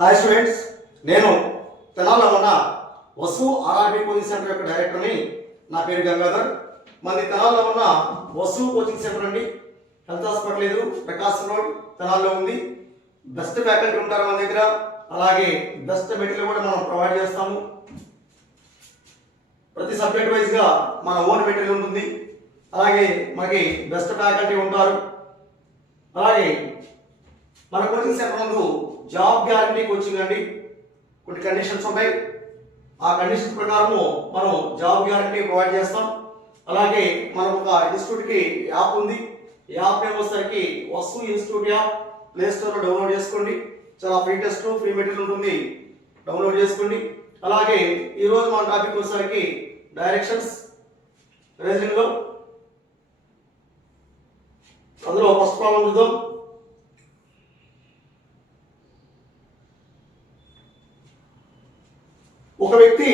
Hi students, నేను తెలంగాణలో ఉన్న వసు ఆర్ఆర్బీ కోచింగ్ సెంటర్ యొక్క డైరెక్టర్ని. నా పేరు గంగాధర్. మనది తెలంగాణలో ఉన్న వసు కోచింగ్ సెంటర్ అండి. హెల్త్ హాస్పిటల్ ఎదురు ప్రకాశం రోడ్ తెలంగాణలో ఉంది. బెస్ట్ ఫ్యాకల్టీ ఉంటారు మన దగ్గర. అలాగే బెస్ట్ మెటీరియల్ కూడా మనం ప్రొవైడ్ చేస్తాము. ప్రతి సబ్జెక్ట్ వైజ్గా మన ఓన్ మెటీరియల్ ఉంటుంది. అలాగే మనకి బెస్ట్ ఫ్యాకల్టీ ఉంటారు. అలాగే మన కోచింగ్ సెంటర్ నందు జాబ్ గ్యారంటీ కోచింగ్ అండి. కొన్ని కండిషన్స్ ఉంటాయి. ఆ కండిషన్స్ ప్రకారము మనం జాబ్ గ్యారంటీ ప్రొవైడ్ చేస్తాం. అలాగే మన ఒక ఇన్స్టిట్యూట్కి యాప్ ఉంది. యాప్ నేమ్ వచ్చేసరికి వసు ఇన్స్టిట్యూట్ యాప్. ప్లే స్టోర్లో డౌన్లోడ్ చేసుకోండి. చాలా ఫ్రీ టెస్ట్, ఫ్రీ మెటీరియల్ ఉంటుంది. డౌన్లోడ్ చేసుకోండి. అలాగే ఈరోజు మన టాపిక్ వచ్చేసరికి డైరెక్షన్స్ రీజనింగ్లో. అందులో ఫస్ట్ ప్రాబ్లం చూద్దాం. ఒక వ్యక్తి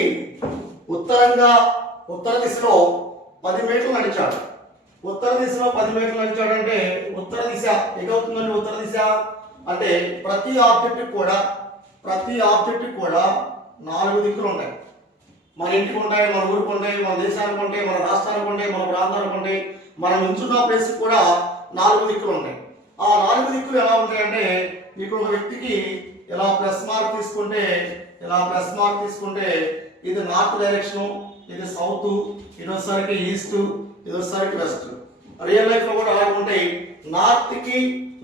ఉత్తర దిశలో 10 మీటర్లు నడిచాడు. ఉత్తర దిశలో 10 మీటర్లు నడిచాడంటే ఉత్తర దిశ ఎగవుతుందండి. ఉత్తర దిశ అంటే ప్రతి ఆబ్జెక్ట్ కూడా 4 దిక్కులు ఉంటాయి. మన ఇంటికి ఉంటాయి, మన ఊరికి ఉంటాయి, మన దేశానికి ఉంటాయి, మన రాష్ట్రానికి ఉంటాయి, మన ప్రాంతానికి ఉంటాయి. మనం నుంచున్న ప్లేస్ కూడా 4 దిక్కులు ఉంటాయి. ఆ 4 దిక్కులు ఎలా ఉంటాయంటే, ఇక్కడ ఒక వ్యక్తికి ఇలా ప్లస్ మార్క్ తీసుకుంటే ఇది నార్త్ డైరెక్షన్, ఇది సౌత్, ఇది వచ్చేసరికి ఈస్ట్, ఇది వచ్చేసరికి వెస్ట్. రియల్ లైఫ్ లో కూడా అలా ఉంటాయి. నార్త్ కి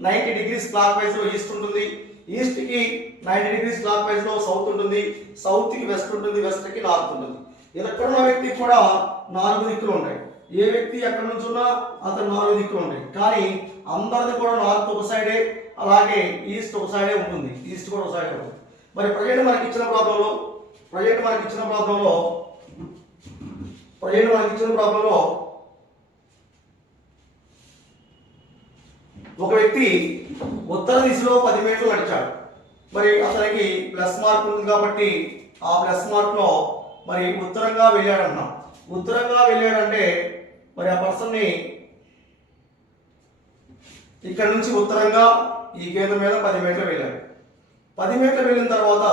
90 డిగ్రీస్ క్లాక్ వైజ్ లో ఈస్ట్ ఉంటుంది, ఈస్ట్ కి 90 డిగ్రీస్ క్లాక్ వైజ్ లో సౌత్ ఉంటుంది, సౌత్ కి వెస్ట్ ఉంటుంది, వెస్ట్ కి నార్త్ ఉంటుంది. ఎక్కడున్న వ్యక్తి కూడా 4 దిక్కులు ఉంటాయి. ఏ వ్యక్తి ఎక్కడి నుంచి ఉన్నా అతను 4 దిక్కులు ఉంటాయి. కానీ అందరిది కూడా నార్త్ ఒక సైడే, అలాగే ఈస్ట్ ఒక సైడే ఉంటుంది, ఈస్ట్ కూడా ఒక సైడే ఉంటుంది. మరి ప్రజెంట్ మనకి ఇచ్చిన ప్రాబ్లంలో ఒక వ్యక్తి ఉత్తర దిశలో 10 మీటర్లు నడిచాడు. మరి అతనికి ప్లస్ మార్క్ ఉంది కాబట్టి ఆ ప్లస్ మార్క్ లో మరి ఉత్తరంగా వెళ్ళాడన్నాం. ఉత్తరంగా వెళ్ళాడంటే మరి ఆ పర్సన్ని ఇక్కడ నుంచి ఉత్తరంగా ఈ కేంద్రం మీద 10 మీటర్లు వెళ్ళాడు. 10 మీటర్లు వెళ్ళిన తర్వాత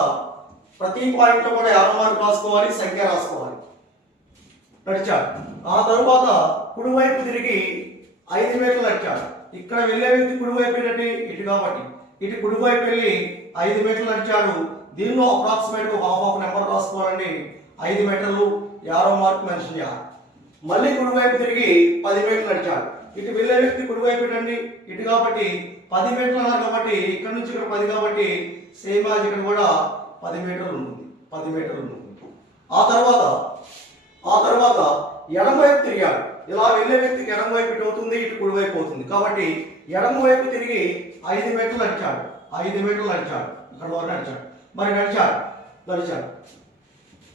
ప్రతి పాయింట్లో కూడా 50 మార్కులు రాసుకోవాలి, సంఖ్య రాసుకోవాలి. నడిచాడు. ఆ తరువాత కుడివైపు తిరిగి 5 మీటర్లు నడిచాడు. ఇక్కడ వెళ్ళే వ్యక్తి కుడివైపు వెళ్ళి ఇటు కాబట్టి ఇటు కుడివైపు వెళ్ళి 5 మీటర్లు నడిచాడు. దీనిలో అప్రాక్సిమేట్ హాఫ్ నెంబర్ రాసుకోవాలండి. 5 మీటర్లు 50 మార్క్ మెన్షన్ చేయాలి. మళ్ళీ కుడివైపు తిరిగి 10 మీటర్లు నడిచాడు. ఇటు వెళ్ళే వ్యక్తి కుడివైపు అండి ఇటు కాబట్టి 10 మీటర్లు అన్నారు కాబట్టి ఇక్కడ నుంచి ఇక్కడ 10 కాబట్టి సేమ్ యాజ్ ఇక్కడ కూడా 10 మీటర్లు ఉంటుంది. ఆ తర్వాత ఎడమ వైపు తిరిగాడు. ఇలా వెళ్ళే వ్యక్తికి ఎడమ వైపు ఇటు అవుతుంది, ఇటు కుడివైపు అవుతుంది కాబట్టి ఎడమ వైపు తిరిగి 5 మీటర్లు నడిచాడు. ఇక్కడ వరకు నడిచాడు.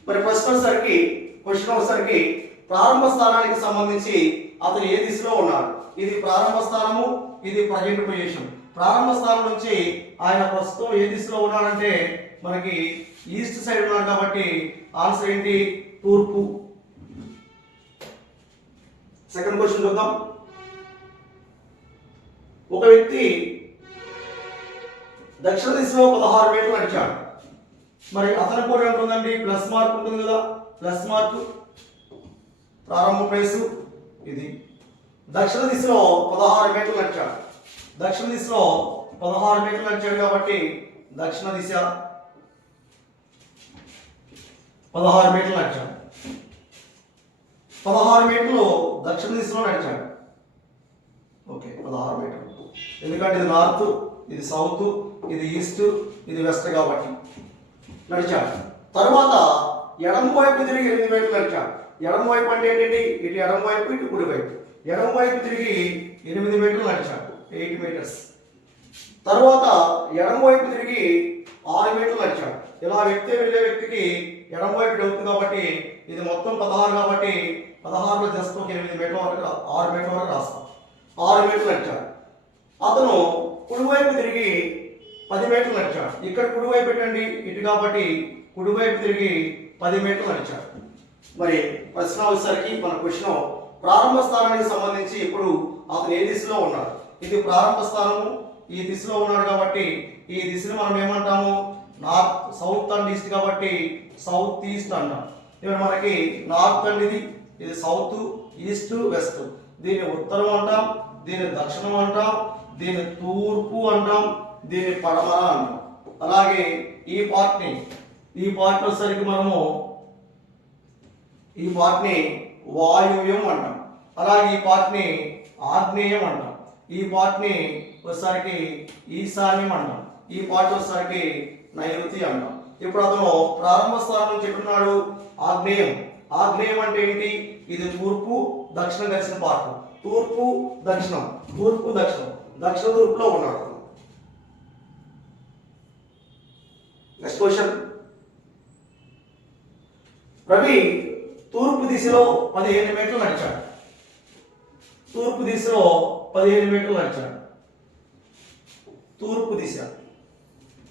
మరి క్వశ్చన్ వచ్చేసరికి ప్రారంభ స్థానానికి సంబంధించి అతను ఏ దిశలో ఉన్నాడు. ఇది ప్రారంభ స్థానము, ఇది ప్రజెంట్ పొజిషన్. ప్రారంభ స్థానం నుంచి ఆయన ప్రస్తుతం ఏ దిశలో ఉన్నాడంటే మనకి ఈస్ట్ సైడ్ ఉన్నాడు కాబట్టి ఆన్సర్ ఏంటి? తూర్పు. సెకండ్ క్వశ్చన్ చూద్దాం. ఒక వ్యక్తి దక్షిణ దిశలో 16 మీటర్లు నడిచాడు. మరి అతనికి కూడా ఉంటుందండి ప్లస్ మార్క్ ఉంటుంది కదా. ప్లస్ మార్క్ ప్రారంభ ప్లేసు ఇది. దక్షిణ దిశలో 16 మీటర్లు నడిచాడు. కాబట్టి దక్షిణ దిశ 16 మీటర్లు నడిచాడు. 16 మీటర్లు దక్షిణ దిశలో నడిచాడు. ఓకే, 16 మీటర్లు. ఎందుకంటే ఇది నార్త్, ఇది సౌత్, ఇది ఈస్ట్, ఇది వెస్ట్ కాబట్టి నడిచాడు. తర్వాత ఎడమ వైపు తిరిగి 8 మీటర్లు నడిచాడు. ఎడమ వైపు అంటే ఏంటండి? ఇటు ఎడమ వైపు, ఇటు కుడి వైపు. ఎడమ వైపు తిరిగి 8 మీటర్లు నడిచాడు, 8 మీటర్స్. తర్వాత ఎడమ వైపు తిరిగి 6 మీటర్లు నడిచాడు. ఇలా వెళ్ళే వ్యక్తికి ఎడమ వైపు అవుతుంది కాబట్టి ఇది మొత్తం 16 కాబట్టి 16లో జస్ట్ ఒక 8 మీటర్ల వరకు 6 మీటర్ల వరకు రాస్తాం. 6 మీటర్లు నడిచాడు. అతను కుడివైపు తిరిగి 10 మీటర్లు నడిచాడు. ఇక్కడ కుడివైపు పెట్టండి ఇటు కాబట్టి కుడివైపు తిరిగి 10 మీటర్లు నడిచాడు. మరి ప్రశ్న వచ్చేసరికి మన క్వశ్చన్ ప్రారంభ స్థానానికి సంబంధించి ఇప్పుడు అతను ఏ దిశలో ఉన్నాడు. ఇది ప్రారంభ స్థానము, ఈ దిశలో ఉన్నాడు కాబట్టి ఈ దిశను మనం ఏమంటాము? సౌత్ అండ్ ఈస్ట్ కాబట్టి సౌత్ ఈస్ట్ అంటాం. ఇప్పుడు మనకి నార్త్ అండ్ ఇది సౌత్, ఈస్ట్, వెస్ట్. దీన్ని ఉత్తరం అంటాం, దీన్ని దక్షిణం అంటాం, దీన్ని తూర్పు అంటాం, దీన్ని పడమర అంటాం. అలాగే ఈ పార్ట్ వచ్చేసరికి మనము ఈ పార్ట్ని వాయువ్యం అంటాం. అలాగే ఈ పార్ట్ని ఆగ్నేయం అంటాం. ఈ పార్ట్ని వచ్చేసరికి ఈశాన్యం అంటాం. ఈ పార్ట్ వచ్చేసరికి నైరుతి అంటాం. ఇప్పుడు అతను ప్రారంభ స్థానం నుంచి ఎక్కడున్నాడు? ఆగ్నేయం. ఆగ్నేయం అంటే ఏంటి? ఇది తూర్పు దక్షిణం కలిసిన పార్ట్. తూర్పు దక్షిణం, తూర్పు దక్షిణం, దక్షిణ తూర్పులో ఉన్నాడు. Next question. రవి తూర్పు దిశలో 15 మీటర్లు నడిచాడు. తూర్పు దిశలో 15 మీటర్లు నడిచాడు. తూర్పు దిశ,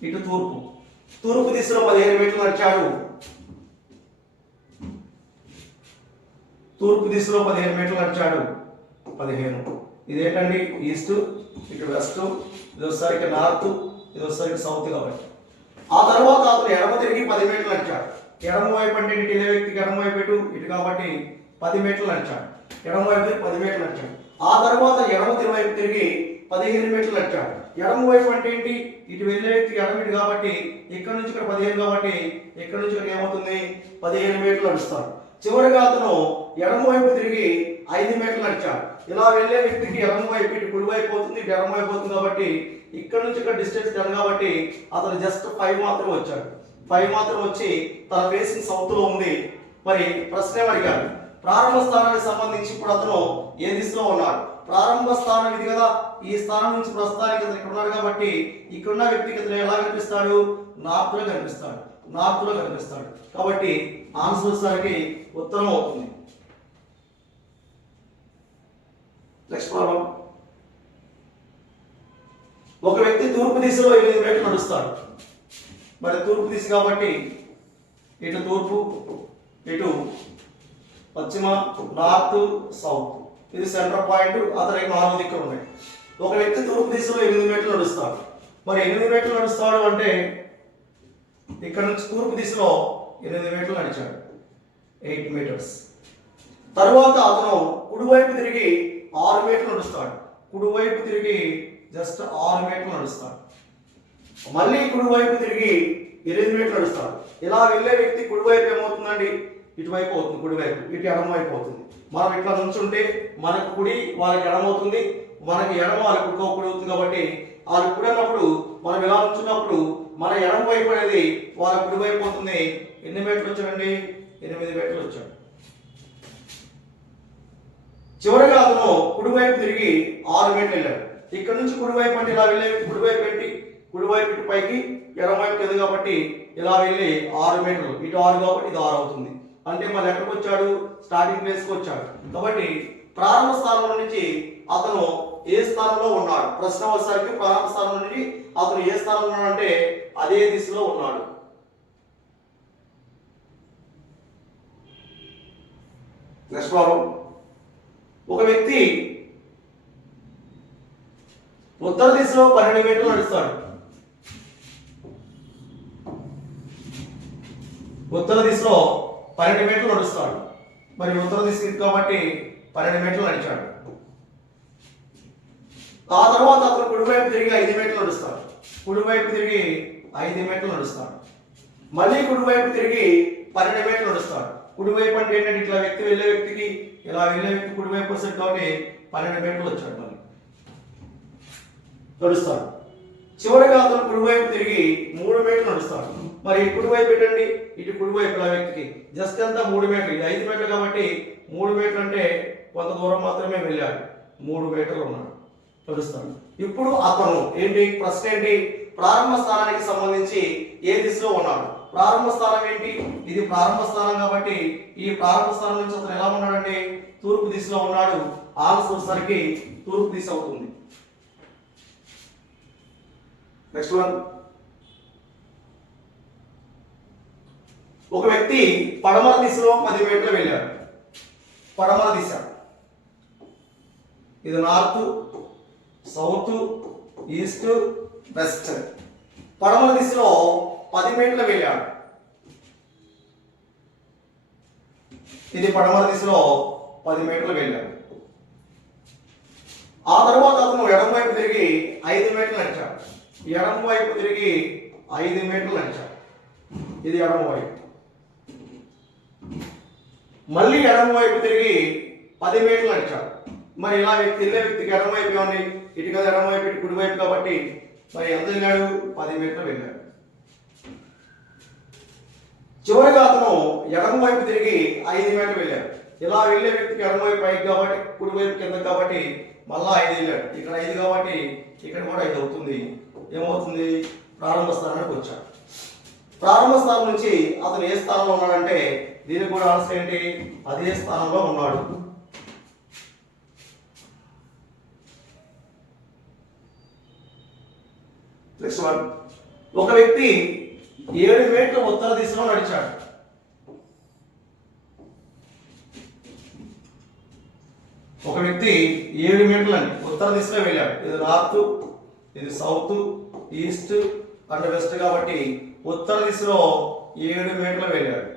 ఇటు తూర్పు. తూర్పు దిశలో 15 మీటర్లు నడిచాడు. తూర్పు దిశలో 15 మీటర్లు నడిచాడు. 15. ఇదేంటండి? ఈస్ట్, ఇటు వెస్ట్, ఇది వచ్చేసరికి నార్త్, ఇది వచ్చేసరికి సౌత్ కాబట్టి. ఆ తర్వాత అతను ఎడమ తిరిగి 10 మీటర్లు నడిచాడు. ఎడమ వైపు అంటే ఇటు ఇదే వ్యక్తికి ఎడమ వైపు ఇటు కాబట్టి 10 మీటర్లు నడిచాడు. ఎడమ వైపు 10 మీటర్లు నడిచాడు. ఆ తర్వాత ఎడమ వైపు తిరిగి 15 మీటర్లు నడిచాడు. ఎడమ వైపు అంటే ఏంటి? ఇటు వెళ్ళే వ్యక్తికి ఎడమ ఇటు కాబట్టి ఇక్కడ నుంచి ఇక్కడ 15 కాబట్టి ఇక్కడ నుంచి ఇక్కడ ఏమవుతుంది? 15 మీటర్లు నడుస్తాడు. చివరిగా అతను ఎడమ వైపు తిరిగి 5 మీటర్లు నడిచాడు. ఇలా వెళ్ళే వ్యక్తికి ఎడమ వైపు ఇటు కుడి వైపు అవుతుంది, ఇటు ఎడమ వైపు అవుతుంది కాబట్టి ఇక్కడ నుంచి ఇక్కడ డిస్టెన్స్ 10 కాబట్టి అతను జస్ట్ 5 మాత్రం వచ్చాడు. 5 మాత్రం వచ్చి తన ఫేసింగ్ సౌత్ లో ఉంది. మరి ప్రశ్న అడిగాడు, ప్రారంభ స్థానానికి సంబంధించి ఇప్పుడు అతను ఏ దిశలో ఉన్నాడు? ప్రారంభ స్థానం ఇది కదా, ఈ స్థానం నుంచి ప్రస్తుతానికి అతను ఇక్కడ ఉన్నాడు కాబట్టి ఇక్కడున్న వ్యక్తికి అతను ఎలా కనిపిస్తాడు? నార్త్ లో కనిపిస్తాడు. నార్త్ లో కనిపిస్తాడు కాబట్టి ఆన్సర్ వచ్చేసరికి ఉత్తరం అవుతుంది. Next problem. ఒక వ్యక్తి తూర్పు దిశలో 8 మీటర్లు నడుస్తాడు. మరి తూర్పు దిశ కాబట్టి ఇటు తూర్పు, ఇటు పశ్చిమ, నార్త్, సౌత్. ఇది సెంటర్ పాయింట్. అతనికి 4 దిక్కులు ఉన్నాయి. ఒక వ్యక్తి తూర్పు దిశలో 8 మీటర్లు నడుస్తాడు. మరి 8 మీటర్లు నడుస్తాడు అంటే ఇక్కడ నుంచి తూర్పు దిశలో 8 మీటర్లు నడిచాడు, 8 మీటర్స్. తర్వాత అతను కుడివైపు తిరిగి 6 మీటర్లు నడుస్తాడు. కుడివైపు తిరిగి జస్ట్ 6 మీటర్లు నడుస్తాడు. మళ్ళీ కుడివైపు తిరిగి 8 మీటర్లు నడుస్తాడు. ఇలా వెళ్ళే వ్యక్తి కుడివైపు ఏమవుతుందండి? ఇటువైపు అవుతుంది. కుడివైపు ఇటు ఎడమ వైపు అవుతుంది. మనం ఇట్లా నుంచుంటే మనకు కుడి వాళ్ళకి ఎడమ అవుతుంది, మనకి ఎడమ వాళ్ళకి కుడి అవుతుంది. కాబట్టి వాళ్ళకి కుడి అన్నప్పుడు మనం ఇలా నుంచున్నప్పుడు మన ఎడమ వైపు అనేది వాళ్ళ కుడి వైపు అవుతుంది. ఎన్ని మీటర్లు వచ్చాడండి? 8 మీటర్లు వచ్చాడు. చివరిగా అతను కుడివైపు తిరిగి 6 మీటర్లు వెళ్ళాడు. ఇక్కడ నుంచి కుడివైపు అంటే ఇలా వెళ్ళే కుడివైపు ఏంటి? కుడివైపు ఇటు పైకి, ఎడమవైపు లేదు కాబట్టి ఇలా వెళ్ళి 6 మీటర్లు, ఇటు 6 కాబట్టి ఇది 6 అవుతుంది. అంటే మళ్ళీ ఎక్కడికి వచ్చాడు? స్టార్టింగ్ ప్లేస్కి వచ్చాడు. కాబట్టి ప్రారంభ స్థానం నుంచి అతను ఏ స్థానంలో ఉన్నాడు? ప్రశ్న వచ్చేసరికి ప్రారంభ స్థానం నుంచి అతను ఏ స్థానంలో ఉన్నాడంటే అదే దిశలో ఉన్నాడు. Next problem. ఒక వ్యక్తి ఉత్తర దిశలో 12 మీటర్లు నడుస్తాడు. ఉత్తర దిశలో 12 మీటర్లు నడుస్తాడు. మరి ఉత్తర దిశ కాబట్టి 12 మీటర్లు నడిచాడు. ఆ తర్వాత అతను కుడివైపు తిరిగి 5 మీటర్లు నడుస్తాడు. కుడివైపు తిరిగి 5 మీటర్లు నడుస్తాడు. మళ్ళీ కుడివైపు తిరిగి 12 మీటర్లు నడుస్తాడు. కుడివైపు అంటే ఏంటంటే ఇట్లా వ్యక్తి వెళ్ళే వ్యక్తికి ఇలా వెళ్ళే వ్యక్తి కుడివైపు వస్తాడు కాబట్టి 12 మీటర్లు వచ్చాడు. మళ్ళీ నడుస్తాడు. చివరిగా అతను కుడివైపు తిరిగి 3 మీటర్లు నడుస్తాడు. మరి కుడివైపు ఏంటండి? ఇటు కుడివైపు ఆ వ్యక్తికి జస్ట్ ఎంత? 3 మీటర్లు. ఇది 5 మీటర్లు కాబట్టి 3 మీటర్లు అంటే కొంత దూరం మాత్రమే వెళ్ళాడు. 3 మీటర్లు ఉన్నాడు, నడుస్తాడు. ఇప్పుడు అతను ఏంటి? ప్రశ్న ఏంటి? ప్రారంభ స్థానానికి సంబంధించి ఏ దిశలో ఉన్నాడు? ప్రారంభ స్థానం ఏంటి? ఇది ప్రారంభ స్థానం కాబట్టి ఈ ప్రారంభ స్థానం నుంచి అతను ఎలా ఉన్నాడండి? తూర్పు దిశలో ఉన్నాడు. ఆన్సర్ వచ్చేసరికి తూర్పు దిశ అవుతుంది. Next one. ఒక వ్యక్తి పడమర దిశలో 10 మీటర్లు వెళ్ళాడు. పడమర దిశ ఇది నార్త్, సౌత్, ఈస్ట్, వెస్ట్. పడమర దిశలో 10 మీటర్లు వెళ్ళాడు. ఇది పడమర దిశలో 10 మీటర్లు వెళ్ళాడు. ఆ తర్వాత అతను ఎడమ వైపు తిరిగి 5 మీటర్లు నడిచాడు. ఎడమ వైపు తిరిగి 5 మీటర్లు నడిచాడు. ఇది ఎడమ వైపు. మళ్ళీ ఎడమ వైపు తిరిగి 10 మీటర్లు నడిచాడు. మరి ఇలా వెళ్ళే వ్యక్తికి ఎడమ వైపు ఏమని, ఇటు కదా ఎడమ వైపు, ఇటు కుడి వైపు కాబట్టి మరి ఎంత వెళ్ళాడు? 10 మీటర్లు వెళ్ళాడు. చివరిగా అతను ఎడమ వైపు తిరిగి 5 మీటర్లు వెళ్ళాడు. ఇలా వెళ్ళే వ్యక్తికి ఎడమ వైపు 5 కాబట్టి, కుడి వైపు కింద కాబట్టి మళ్ళా 5 వెళ్ళాడు. ఇక్కడ 5 కాబట్టి ఇక్కడ కూడా 5 అవుతుంది. ఏమవుతుంది? ప్రారంభ స్థానానికి వచ్చాడు. ప్రారంభ స్థానం నుంచి అతను ఏ స్థానంలో ఉన్నాడంటే దీనికి కూడా ఆన్సర్ ఏంటి? అదే స్థానంలో ఉన్నాడు. Next one. ఒక వ్యక్తి 7 మీటర్ల ఉత్తర దిశలో నడిచాడు. ఒక వ్యక్తి 7 మీటర్లని ఉత్తర దిశలో వెళ్ళాడు. ఇది నార్త్, ఇది సౌత్, ఈస్ట్ అండ్ వెస్ట్ కాబట్టి ఉత్తర దిశలో 7 మీటర్లు వెళ్ళాడు.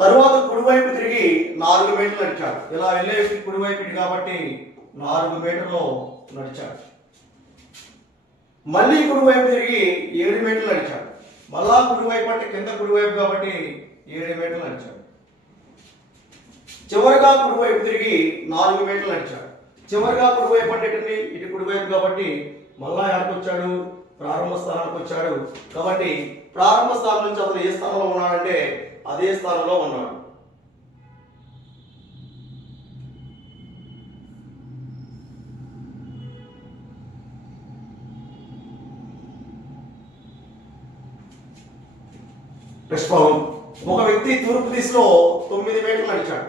తరువాత కుడివైపు తిరిగి 4 మీటర్లు నడిచాడు. ఇలా వెళ్ళే వ్యక్తి కుడివైపు ఇటు కాబట్టి 4 మీటర్లు నడిచాడు. మళ్ళీ కుడివైపు తిరిగి 7 మీటర్లు నడిచాడు. మళ్ళా కుడివైపు అంటే కింద కుడివైపు కాబట్టి 7 మీటర్లు నడిచాడు. చివరిగా కుడివైపు తిరిగి 4 మీటర్లు నడిచాడు. చివరిగా కుడివైపు అంటే ఇటు కుడివైపు కాబట్టి మళ్ళా ఎక్కడికి వచ్చాడు? ప్రారంభ స్థానానికి వచ్చాడు. కాబట్టి ప్రారంభ స్థానం నుంచి అతను ఏ స్థానంలో ఉన్నాడంటే అదే స్థానంలో ఉన్నాడు. Next problem. ఒక వ్యక్తి తూర్పు దిశలో 9 మీటర్లు నడిచాడు.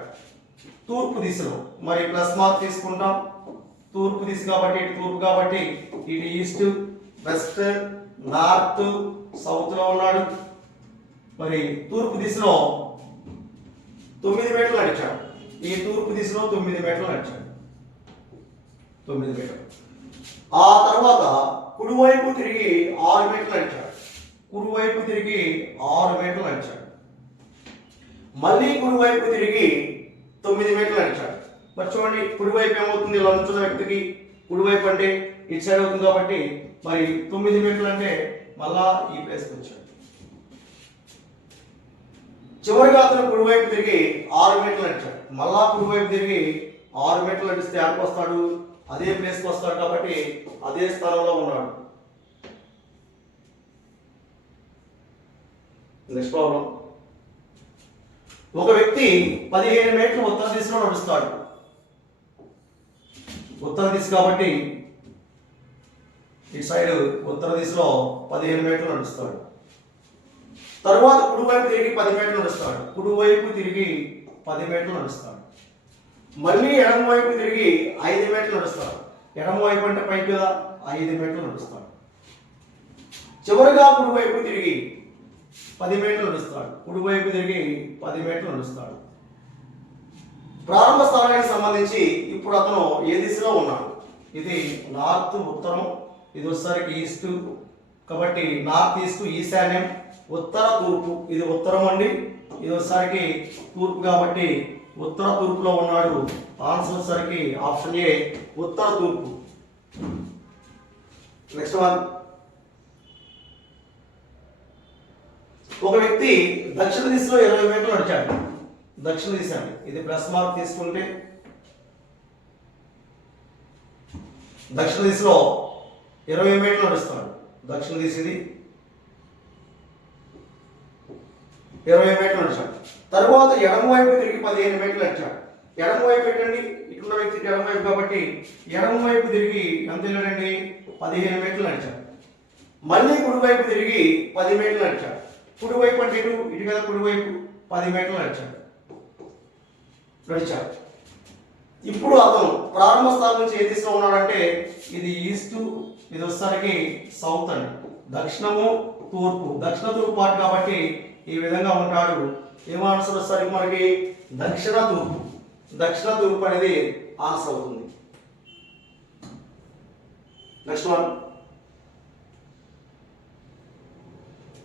తూర్పు దిశలో మరి ప్లస్ మార్క్ తీసుకుంటాం. తూర్పు దిశ కాబట్టి ఇటు తూర్పు కాబట్టి ఇటు ఈస్ట్, వెస్ట్, నార్త్, సౌత్ లో ఉన్నాడు. మరి తూర్పు దిశలో 9 మీటర్లు నడిచాడు. ఈ తూర్పు దిశలో 9 మీటర్లు నడిచాడు. 9 మీటర్లు. ఆ తర్వాత కుడివైపు తిరిగి 6 మీటర్లు నడిచాడు. కుడివైపు తిరిగి 6 మీటర్లు నడిచాడు. మళ్ళీ కుడివైపు తిరిగి 9 మీటర్లు నడిచాడు. మరి చూడండి కుడివైపు ఏమవుతుంది? ఇలా నుంచున్న వ్యక్తికి కుడివైపు అంటే ఇటు సైడ్ అవుతుంది కాబట్టి మరి 9 మీటర్లు అంటే మళ్ళా ఈ ప్లేస్కి వచ్చాడు. చివరిగా అతను కుడివైపు తిరిగి 6 మీటర్లు నడిచాడు. మళ్ళా కుడివైపు తిరిగి 6 మీటర్లు నడిస్తే ఎక్కడికి వస్తాడు? అదే ప్లేస్కి వస్తాడు కాబట్టి అదే స్థానంలో ఉన్నాడు. Next problem. ఒక వ్యక్తి 15 మీటర్లు ఉత్తర దిశలో నడుస్తాడు. ఉత్తర దిశ కాబట్టి ఇటు సైడ్ ఉత్తర దిశలో 15 మీటర్లు నడుస్తాడు. తరువాత కుడివైపు తిరిగి 10 మీటర్లు నడుస్తాడు. కుడివైపు తిరిగి 10 మీటర్లు నడుస్తాడు. మళ్ళీ ఎడమ వైపు తిరిగి 5 మీటర్లు నడుస్తాడు. ఎడమ వైపు అంటే పైకి కదా 5 మీటర్లు నడుస్తాడు. చివరిగా కుడివైపు తిరిగి 10 మీటర్లు నడుస్తాడు. కుడివైపు తిరిగి 10 మీటర్లు నడుస్తాడు. ప్రారంభ స్థానానికి సంబంధించి ఇప్పుడు అతను ఏ దిశలో ఉన్నాడు? ఇది నార్త్ ఉత్తరం, ఇది వచ్చేసరికి ఈస్ట్ కాబట్టి నార్త్ ఈస్ట్ ఈశాన్యం, ఉత్తర తూర్పు ఇది ఉత్తరం అండి, ఇది వచ్చేసరికి తూర్పు కాబట్టి ఉత్తర తూర్పులో ఉన్నాడు. ఆన్సర్ వచ్చేసరికి ఆప్షన్ ఏ ఉత్తర తూర్పు. Next one. ఒక వ్యక్తి దక్షిణ దిశలో 20 మీటర్లు నడిచాడు. దక్షిణ దిశ అండి, ఇది ప్లస్ మార్క్ తీసుకుంటే దక్షిణ దిశలో 20 మీటర్లు నడుస్తాడు. దక్షిణ దిశ ఇది 20 మీటర్లు నడిచాడు. తరువాత ఎడమ వైపు తిరిగి 15 మీటర్లు నడిచాడు. ఎడమ వైపు పెట్టండి, ఇటున్న వ్యక్తికి ఎడమ వైపు కాబట్టి ఎడమ వైపు తిరిగి ఎంత వెళ్ళాడండి? 15 మీటర్లు నడిచాడు. మళ్ళీ కుడివైపు తిరిగి 10 మీటర్లు నడిచాడు. కుడివైపు అంటే ఇటు కదా కుడివైపు 10 మీటర్లు నడిచాడు. ఇప్పుడు అతను ప్రారంభ స్థానం నుంచి ఏ దిశలో ఉన్నాడంటే ఇది ఈస్ట్, ఇది వచ్చేసరికి సౌత్ అండి, దక్షిణము తూర్పు, దక్షిణ తూర్పు పార్ట్ కాబట్టి ఈ విధంగా ఉంటాడు. ఏం ఆన్సర్ వచ్చేసరికి మనకి దక్షిణ తూర్పు. దక్షిణ తూర్పు అనేది ఆన్సర్ అవుతుంది. Next one.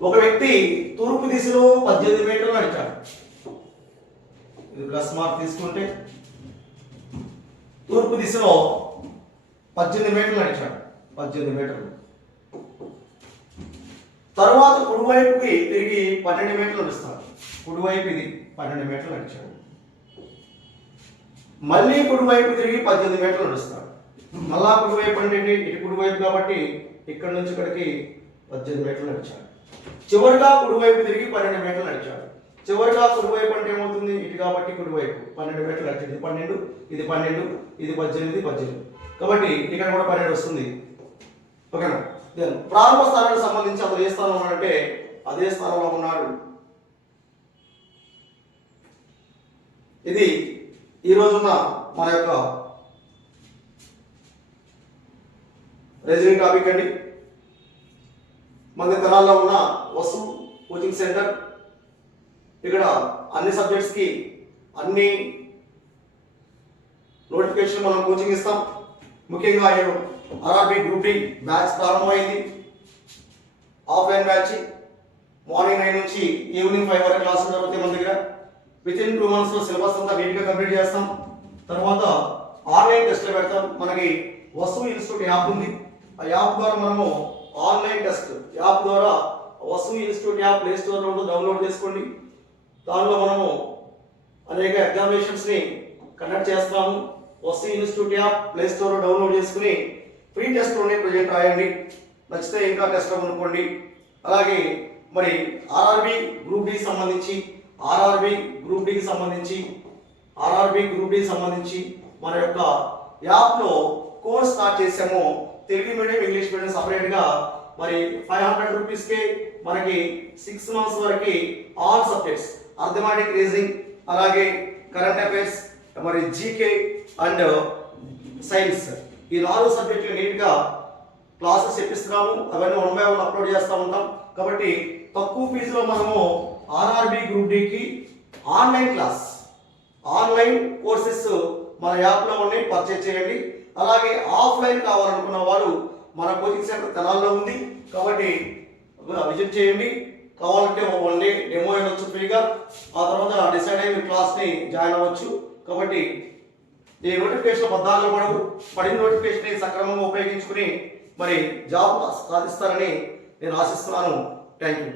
ఒక వ్యక్తి తూర్పు దిశలో 18 మీటర్లు నడిచాడు. ఇది ప్లస్ మార్క్ తీసుకుంటే తూర్పు దిశలో 18 మీటర్లు నడిచాడు. 18 మీటర్లు. తర్వాత కుడివైపుకి తిరిగి 12 మీటర్లు నడుస్తాడు. కుడివైపు ఇది 12 మీటర్లు నడిచాడు. మళ్ళీ కుడివైపు తిరిగి 18 మీటర్లు నడుస్తాడు. మళ్ళా కుడివైపు అంటే ఇటు కుడివైపు కాబట్టి ఇక్కడ నుంచి ఇక్కడికి 18 మీటర్లు నడిచాడు. చివరిగా కుడివైపు తిరిగి 12 మీటర్లు నడిచాడు. చివరిగా కుడివైపు అంటే ఏమవుతుంది? ఇటు కాబట్టి కుడివైపు 12 మీటర్లు నడిచింది. 12, ఇది 12, ఇది 18, 18. కాబట్టి ఇక్కడ కూడా 12 వస్తుంది. ఓకేనా? ప్రారంభ స్థానానికి సంబంధించి అతను ఏ స్థానంలో ఉన్నాడంటే అదే స్థానంలో ఉన్నాడు. ఇది ఈ రోజున మన యొక్క రెజ్యూమింగ్ టాపిక్ అండి. మన తెనాల్లో ఉన్న వసు కోచింగ్ సెంటర్. ఇక్కడ అన్ని సబ్జెక్ట్స్కి అన్ని నోటిఫికేషన్ మనం కోచింగ్ ఇస్తాం. ముఖ్యంగా ఆర్ఆర్బి గ్రూప్ డి బ్యాచ్ ప్రారంభమైంది. ఆఫ్లైన్ బ్యాచ్ మార్నింగ్ 9 నుంచి ఈవినింగ్ 5 వరకు క్లాసులు జరుగుతాయి మన దగ్గర. వితిన్ 2 months లో సిలబస్ అంతా నీట్గా కంప్లీట్ చేస్తాం. తర్వాత ఆన్లైన్ టెస్ట్లు పెడతాం. మనకి వసు ఇన్స్టిట్యూట్ యాప్ ఉంది. ఆ యాప్ ద్వారా మనము ఆన్లైన్ టెస్ట్ యాప్ ద్వారా Vasu institute app play store నుండి డౌన్లోడ్ చేసుకోండి. దానిలో మనము అనేక ఎగ్జామినేషన్స్ని కండక్ట్ చేస్తాము. వసు ఇన్స్టిట్యూట్ యాప్ ప్లే స్టోర్లో డౌన్లోడ్ చేసుకుని ఫ్రీ టెస్ట్లోనే ప్రజెంట్ రాయండి. నచ్చితే ఇంకా టెస్ట్ అనుకోండి. అలాగే మరి ఆర్ఆర్బి గ్రూప్ డి సంబంధించి ఆర్ఆర్బి గ్రూప్ డి సంబంధించి మన యొక్క యాప్లో కోర్స్ స్టార్ట్ చేసాము. తెలుగు మీడియం ఇంగ్లీష్ మీడియం సపరేట్గా మరి 500 రూపీస్కే మనకి 6 months వరకు ఆల్ సబ్జెక్ట్స్ అర్థమెటిక్, రీజనింగ్, అలాగే కరెంట్ అఫైర్స్, మరి జీకే అండ్ సైన్స్ ఈ 4 సబ్జెక్టులు నీట్గా క్లాసెస్ చెప్పిస్తున్నాము. అవన్నీ 1 by 1 అప్లోడ్ చేస్తూ ఉంటాం. కాబట్టి తక్కువ ఫీజులో మనము ఆర్ఆర్బి గ్రూప్ డికి ఆన్లైన్ కోర్సెస్ మన యాప్లో ఉన్నాయి. పర్చేజ్ చేయండి. అలాగే ఆఫ్లైన్ కావాలనుకున్న వాళ్ళు మన కోచింగ్ సెంటర్ తెనాల్లో ఉంది. కాబట్టి విజిట్ చేయండి. కావాలంటే 1 day డెమో అయినొచ్చు ఫ్రీగా. ఆ తర్వాత డిసైడ్ అయ్యి మీ క్లాస్ని జాయిన్ అవ్వచ్చు. కాబట్టి ఈ నోటిఫికేషన్ పడిన నోటిఫికేషన్ సక్రమంగా ఉపయోగించుకుని మరి జాబ్ సాధిస్తారని నేను ఆశిస్తున్నాను. Thank you.